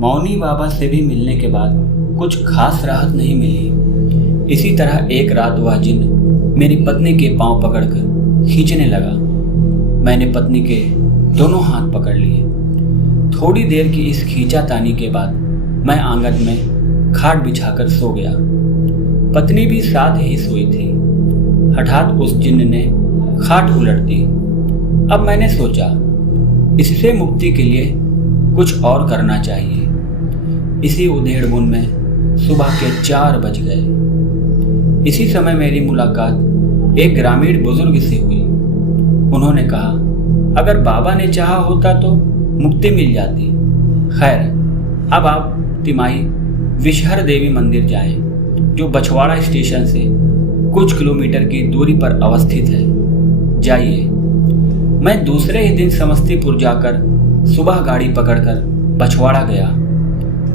मौनी बाबा से भी मिलने के बाद कुछ खास राहत नहीं मिली। इसी तरह एक रात वह जिन्न मेरी पत्नी के पांव पकड़कर खींचने लगा। मैंने पत्नी के दोनों हाथ पकड़ लिए। थोड़ी देर की इस खींचातानी के बाद मैं आंगन में खाट बिछाकर सो गया। पत्नी भी साथ ही सोई थी। हठात उस जिन्न ने खाट उलट दी। अब मैंने सोचा इससे मुक्ति के लिए कुछ और करना चाहिए। इसी उधेड़-बुन में सुबह के 4 बज गए। इसी समय मेरी मुलाकात एक ग्रामीण बुजुर्ग से हुई। उन्होंने कहा अगर बाबा ने चाहा होता तो मुक्ति मिल जाती। खैर, अब आप तिमाही विषहर देवी मंदिर जाएं, जो बछवाड़ा स्टेशन से कुछ किलोमीटर की दूरी पर अवस्थित है। जाइए। मैं दूसरे ही दिन समस्तीपुर जाकर सुबह गाड़ी पकड़कर बछवाड़ा गया।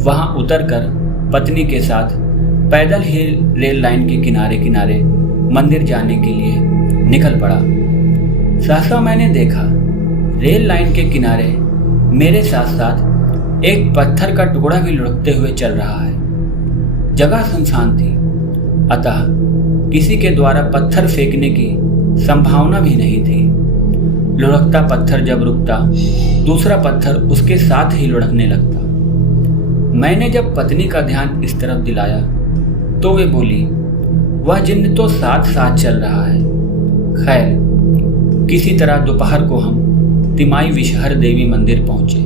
वहां उतरकर पत्नी के साथ पैदल ही रेल लाइन के किनारे किनारे मंदिर जाने के लिए निकल पड़ा। सहसा मैंने देखा रेल लाइन के किनारे मेरे साथ साथ एक पत्थर का टुकड़ा भी लुढ़कते हुए चल रहा है। जगह सुनसान थी, अतः किसी के द्वारा पत्थर फेंकने की संभावना भी नहीं थी। लुढ़कता पत्थर जब रुकता, दूसरा पत्थर उसके साथ ही लुढ़कने लगता। मैंने जब पत्नी का ध्यान इस तरफ दिलाया तो वे बोली वह जिन्न तो साथ साथ चल रहा है। खैर, किसी तरह दोपहर को हम तिमाही विषहर देवी मंदिर पहुंचे।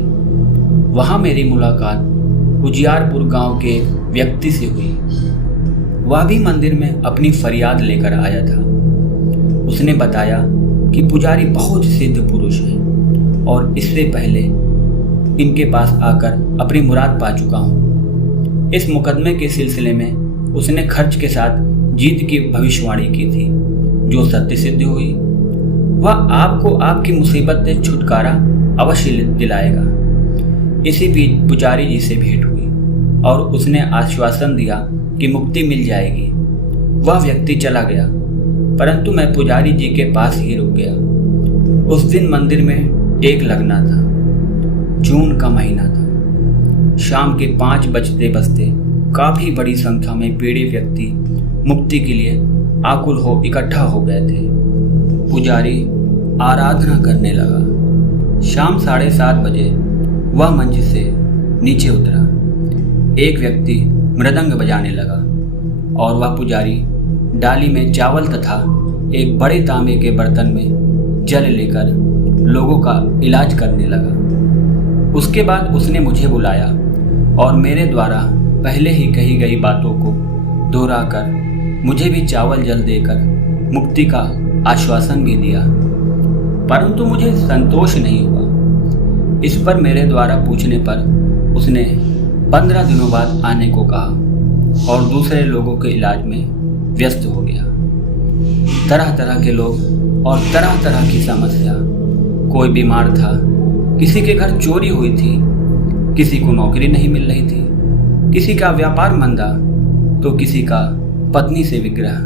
वहां मेरी मुलाकात उजियारपुर गांव के एक व्यक्ति से हुई। वह भी मंदिर में अपनी फरियाद लेकर आया था। उसने बताया कि पुजारी बहुत सिद्ध पुरुष है और इससे पहले इनके पास आकर अपनी मुराद पा चुका हूँ। इस मुकदमे के सिलसिले में उसने खर्च के साथ जीत की भविष्यवाणी की थी, जो सत्य सिद्ध हुई। वह आपको आपकी मुसीबत से छुटकारा अवश्य दिलाएगा। इसी बीच पुजारी जी से भेंट हुई और उसने आश्वासन दिया कि मुक्ति मिल जाएगी। वह व्यक्ति चला गया, परंतु मैं पुजारी जी के पास ही रुक गया। उस दिन मंदिर में टेक लगना था। जून का महीना था। शाम के 5 बजते बजते काफी बड़ी संख्या में पीड़ित व्यक्ति मुक्ति के लिए आकुल हो इकट्ठा हो गए थे। पुजारी आराधना करने लगा। शाम 7:30 बजे वह मंच से नीचे उतरा। एक व्यक्ति मृदंग बजाने लगा और वह पुजारी डाली में चावल तथा एक बड़े तांबे के बर्तन में जल लेकर लोगों का इलाज करने लगा। उसके बाद उसने मुझे बुलाया और मेरे द्वारा पहले ही कही गई बातों को दोहराकर मुझे भी चावल जल देकर मुक्ति का आश्वासन भी दिया, परंतु मुझे संतोष नहीं हुआ। इस पर मेरे द्वारा पूछने पर उसने 15 दिनों बाद आने को कहा और दूसरे लोगों के इलाज में व्यस्त हो गया। तरह तरह के लोग और तरह तरह की समस्या। कोई बीमार था, किसी के घर चोरी हुई थी, किसी को नौकरी नहीं मिल रही थी, किसी का व्यापार मंदा तो किसी का पत्नी से विग्रह।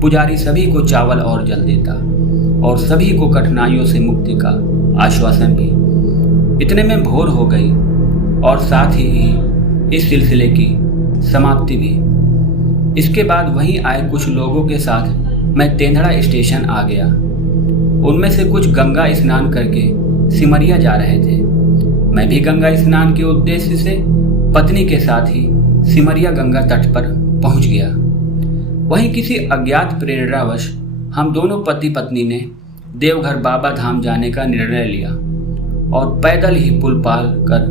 पुजारी सभी को चावल और जल देता और सभी को कठिनाइयों से मुक्ति का आश्वासन भी। इतने में भोर हो गई और साथ ही इस सिलसिले की समाप्ति भी। इसके बाद वहीं आए कुछ लोगों के साथ मैं तेंदड़ा स्टेशन आ गया। उनमें से कुछ गंगा स्नान करके सिमरिया जा रहे थे। मैं भी गंगा स्नान के उद्देश्य से पत्नी के साथ ही सिमरिया गंगा तट पर पहुंच गया। वहीं किसी अज्ञात प्रेरणावश हम दोनों पति पत्नी ने देवघर बाबा धाम जाने का निर्णय लिया और पैदल ही पुल पार कर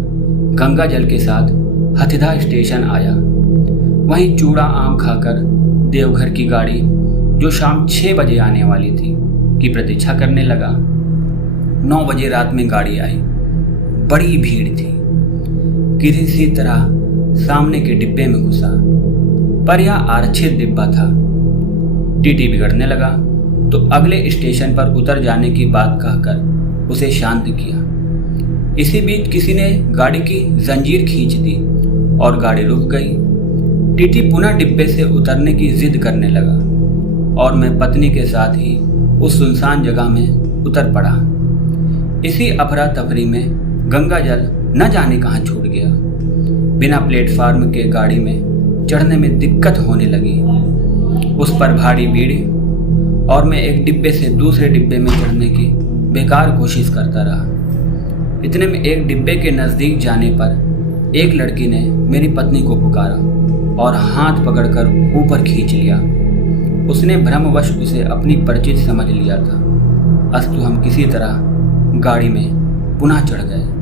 गंगा जल के साथ हथिदा स्टेशन आया। वहीं चूड़ा आम खाकर देवघर की गाड़ी, जो शाम 6 बजे आने वाली थी, की प्रतीक्षा करने लगा। 9 बजे रात में गाड़ी आई। बड़ी भीड़ थी। किसी तरह सामने के डिब्बे में घुसा, पर यह आरक्षित डिब्बा था। टीटी बिगड़ने लगा तो अगले स्टेशन पर उतर जाने की बात कहकर उसे शांत किया। इसी बीच किसी ने गाड़ी की जंजीर खींच दी और गाड़ी रुक गई। टीटी पुनः डिब्बे से उतरने की जिद करने लगा और मैं पत्नी के साथ ही उस सुनसान जगह में उतर पड़ा। इसी अफरा तफरी में गंगा जल न जाने कहाँ छूट गया। बिना प्लेटफार्म के गाड़ी में चढ़ने में दिक्कत होने लगी। उस पर भारी भीड़ और मैं एक डिब्बे से दूसरे डिब्बे में चढ़ने की बेकार कोशिश करता रहा। इतने में एक डिब्बे के नज़दीक जाने पर एक लड़की ने मेरी पत्नी को पुकारा और हाथ पकड़कर ऊपर खींच लिया। उसने भ्रमवश उसे अपनी परिचित समझ लिया था। अस्तु हम किसी तरह गाड़ी में पुनः चढ़ गए।